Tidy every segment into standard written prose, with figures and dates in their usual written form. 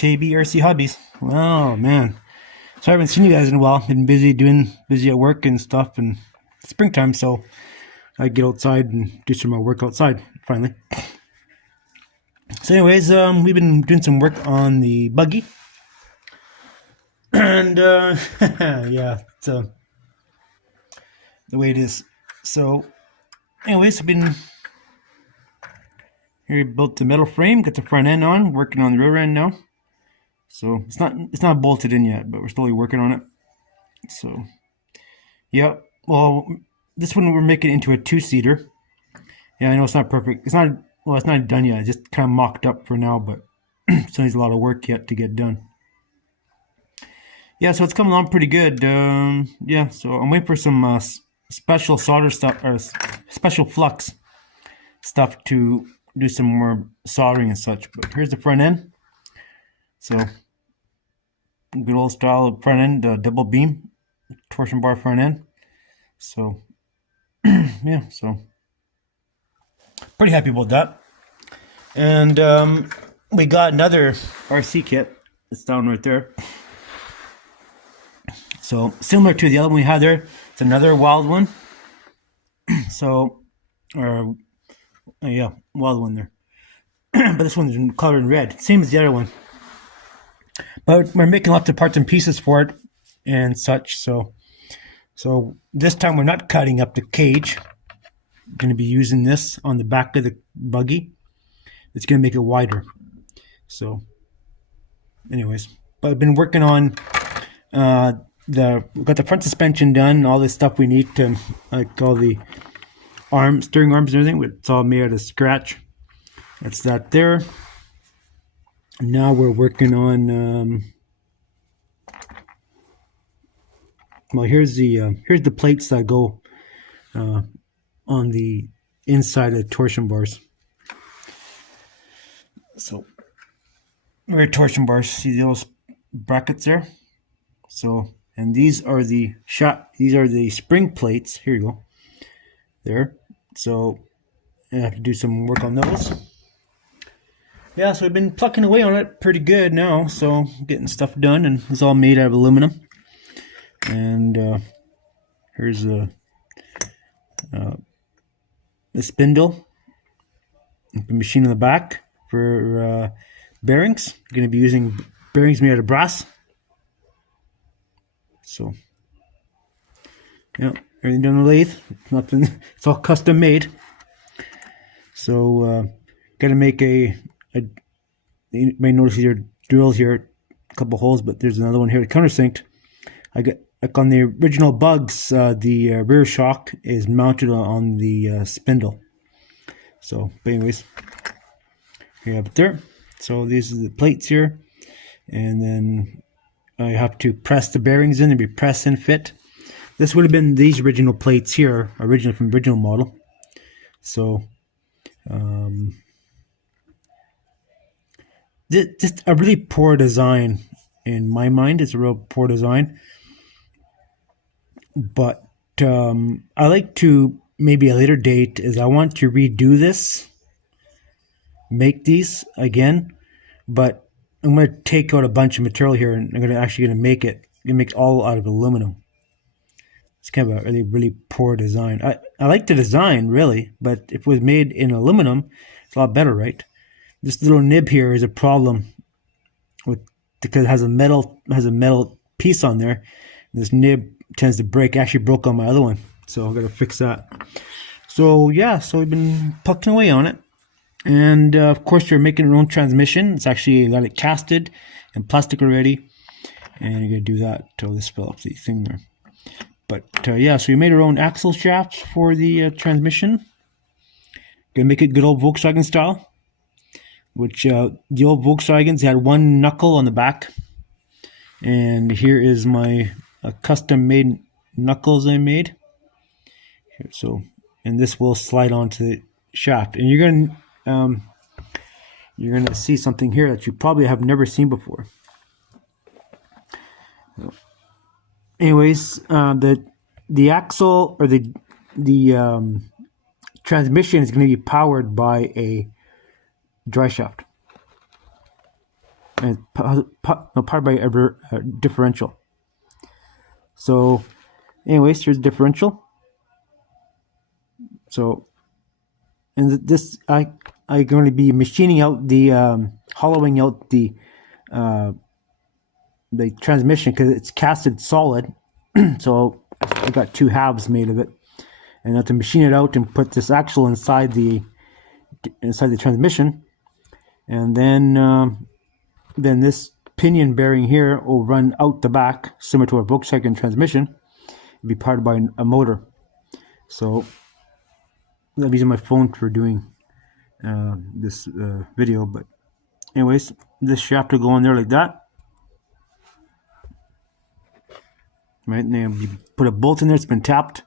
KBRC Hobbies. Oh man, so I haven't seen you guys in a while. Been busy at work and stuff, and it's springtime, so I get outside and do some more work outside finally. So, anyways, we've been doing some work on the buggy, and yeah, so the way it is. So, anyways, I've been here, built the metal frame, got the front end on, working on the rear end now. So it's not bolted in yet, but we're slowly working on it. So yeah, well, this one we're making into a two-seater. Yeah, I know it's not perfect. It's not done yet. It's just kind of mocked up for now, but still needs a lot of work yet to get done. Yeah, so it's coming along pretty good. Yeah, so I'm waiting for some special solder stuff or special flux stuff to do some more soldering and such. But here's the front end. So good old style of front end, double beam, torsion bar front end. So yeah, so pretty happy about that. And we got another RC kit. It's down right there. So similar to the other one we had there, it's another wild one. So, yeah, wild one there. But this one's in color in red, same as the other one. But we're making lots of parts and pieces for it and such. So this time we're not cutting up the cage. We're going to be using this on the back of the buggy. It's going to make it wider. So, anyways, but I've been working on we've got the front suspension done, all this stuff we need to, like all the steering arms and everything. It's all made out of scratch. That's that there. Now we're working on. Well, here's the plates that go on the inside of the torsion bars. So rear torsion bars. See those brackets there? So, and these are the spring plates. Here you go. There. So I have to do some work on those. Yeah, so we've been plucking away on it pretty good now. So getting stuff done, and it's all made out of aluminum. And here's the spindle, the machine in the back for bearings. We're going to be using bearings made out of brass. So yeah, everything done on the lathe. Nothing. It's all custom made. So got to make you may notice your drill here, a couple holes, but there's another one here countersinked. I got, like on the original bugs, the rear shock is mounted on the spindle. So, but anyways, here you have it there. So these are the plates here, and then I have to press the bearings in and be press and fit. This would have been these original plates here, original from the original model. So, just a really poor design in my mind. It's a real poor design. But I like to, maybe a later date, is I want to redo this, make these again, but I'm going to take out a bunch of material here, and I'm actually going to make it all out of aluminum. It's kind of a really, really poor design. I like the design, really, but if it was made in aluminum, it's a lot better, right? This little nib here is a problem because it has a metal piece on there. This nib tends to break. Actually broke on my other one, so I've got to fix that. So yeah, so we've been plucking away on it, and of course we're making our own transmission. It's actually got it casted and plastic already, and you're gonna do that till this fill up the thing there. But yeah, so we made our own axle shafts for the transmission. Gonna make it good old Volkswagen style, which the old Volkswagens had one knuckle on the back, and here is my custom made knuckles I made here. So, and this will slide onto the shaft, and you're gonna see something here that you probably have never seen before. So, anyways, the axle or the transmission is going to be powered by a dry shaft. and powered by a differential. So, anyways, here's the differential. So, and this I'm going to be machining out the hollowing out the transmission because it's casted solid. So I got 2 halves made of it, and I have to machine it out and put this axle inside the transmission, and then this pinion bearing here will run out the back, similar to a Volkswagen transmission. It'll be powered by a motor. So I'm using my phone for doing this video, but anyways, this shaft will go on there like that. Right, and then you put a bolt in there, it's been tapped,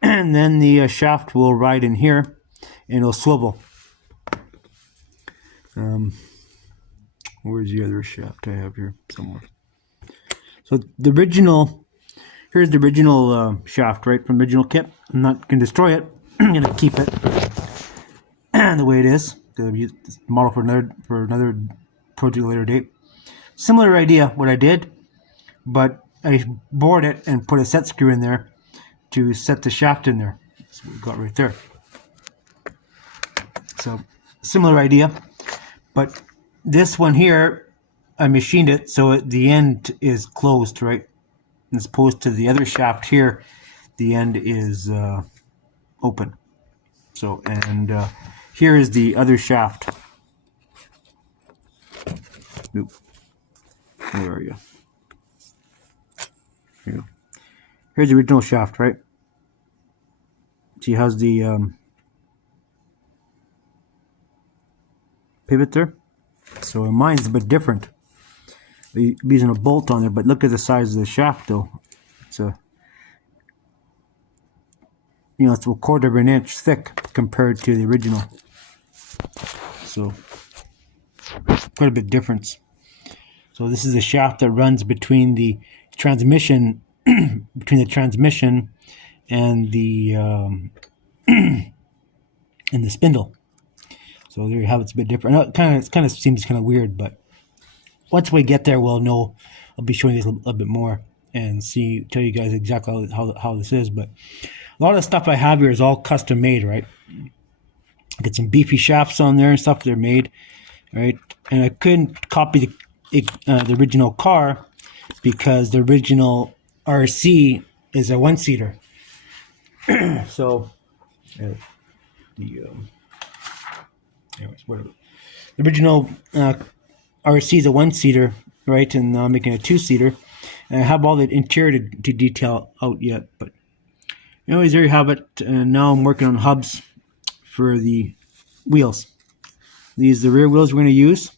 and then the shaft will ride in here and it'll swivel. Where's the other shaft I have here somewhere? So the original, here's the original shaft, right, from the original kit. I'm not going to destroy it. I'm going to keep it the way it is. I've used this model for another project later date. Similar idea, what I did, but I bored it and put a set screw in there to set the shaft in there. That's what we got right there. So similar idea, but this one here, I machined it so the end is closed, right? As opposed to the other shaft here, the end is open. So, and here is the other shaft. Oop. Where are you? Here you go. Here's the original shaft, right? See, how's the pivot there? So mine's a bit different. I'm using a bolt on there, but look at the size of the shaft, though. It's a, it's a 1/4 of an inch thick compared to the original. So quite a bit difference. So this is the shaft that runs between the transmission, and the and the spindle. So there you have it. It's a bit different. It kind of seems kind of weird, but once we get there, we'll know. I'll be showing you a little bit more and tell you guys exactly how this is. But a lot of the stuff I have here is all custom made, right? I get some beefy shafts on there and stuff. They're made, right? And I couldn't copy the original car because the original RC is a 1-seater. So anyways, whatever. The original RC is a 1-seater, right? And now I'm making a 2-seater. And I have all the interior to detail out yet, but anyways, there you have it. And now I'm working on hubs for the wheels. These are the rear wheels we're going to use.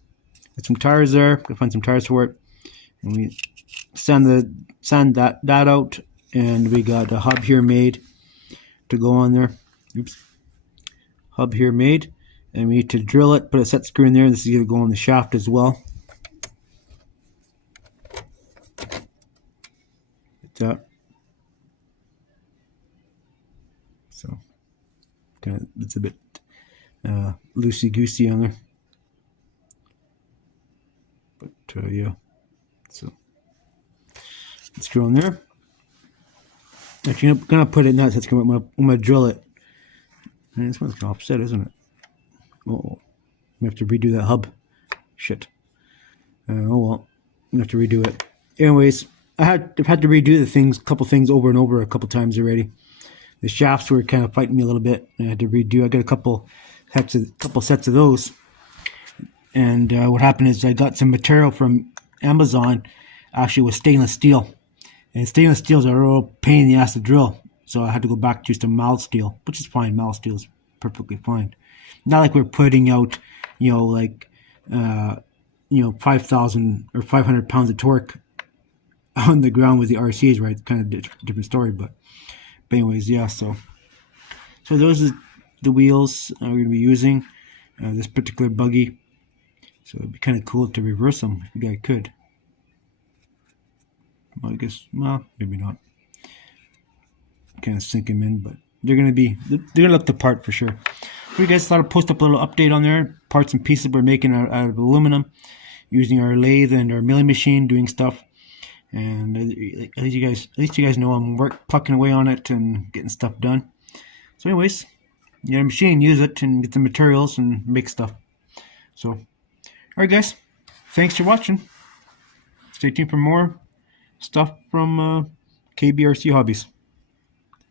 Got some tires there. Gotta find some tires for it. And we sand that out, and we got a hub here made to go on there. Oops. Hub here made, and we need to drill it, put a set screw in there. This is going to go on the shaft as well. Like that. So kind of, it's a bit loosey goosey on there, but yeah. So let's go on there. Actually, I'm gonna put it in that. I'm gonna drill it. And this one's kind of offset, isn't it? Oh, we have to redo that hub. Shit. Oh well, we have to redo it. Anyways, I've had to redo a couple things over and over a couple times already. The shafts were kind of fighting me a little bit, and I had to redo. I got a couple sets of those. And what happened is I got some material from Amazon, actually with stainless steel. And stainless steel is a real pain in the ass to drill. So I had to go back to some mild steel, which is fine. Mild steel is perfectly fine. Not like we're putting out, 5,000 or 500 pounds of torque on the ground with the RCs, right? It's kind of different story, but anyways, yeah. So those are the wheels we're going to be using. This particular buggy. So it'd be kind of cool to reverse them if the guy could. Well, I guess, well, maybe not. Kind of sink them in, but they're gonna look the part for sure. We guys thought I'd post up a little update on there, parts and pieces we're making out of aluminum, using our lathe and our milling machine, doing stuff. And at least you guys know I'm plucking away on it and getting stuff done. So, anyways, you get a machine, use it, and get the materials and make stuff. So, all right, guys, thanks for watching. Stay tuned for more stuff from KBRC Hobbies.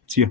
See ya.